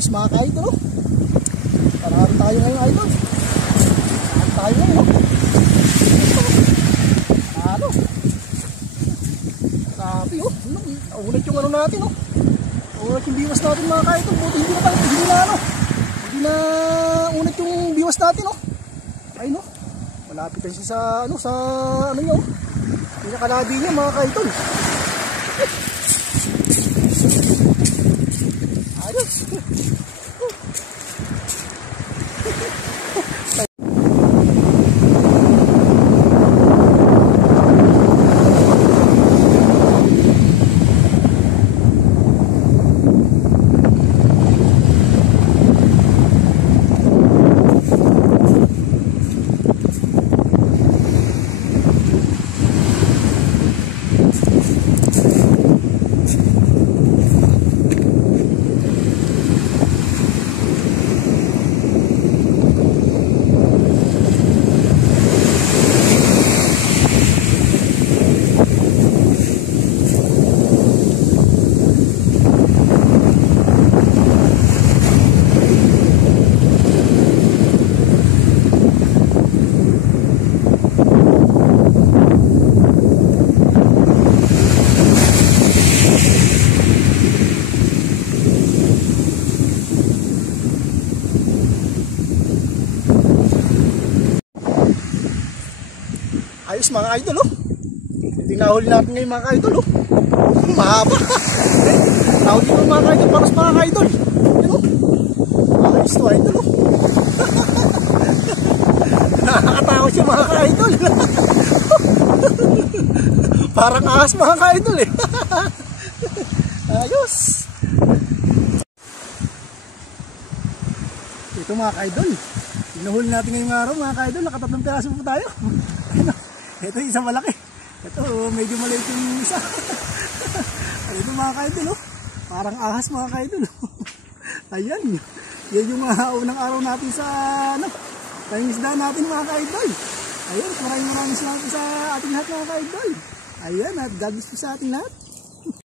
Ayos mga ka-idol, oh. Parang tayo ngayon, idol. Parang tayo ngayon, oh. Ano? Sabi, oh. Ulit yung ano natin, oh. Ulit yung biwas natin mga ka-idol. Buti hindi na ulit yung biwas natin, oh. Ayun, oh. Malapit kasi sa ano nyo, oh. Pinakalabi niya mga ka-idol. Ayos. Ayos mga idol, oh. Tinahuli natin ngayon mga idol, oh. Mahaba. Tawag dito mga idol, paras mga idol. Yan, oh. Ayos to idol, oh. Nakakatakot siya mga idol. Parang ahas mga idol, eh. Ayos. Ito mga idol, tinahuli natin ngayong araw mga idol. Nakatatlong piraso po tayo. Ito isang malaki. Ito medyo maliit yung isa. Ito mga ka-idol, oh. Parang ahas mga ka-idol. Ayan. Yan yung unang araw natin sa pangingisda natin mga ka-idol. Ayan, maraming salamat sa ating lahat mga ka-idol. Ayan, at God bless po sa ating lahat.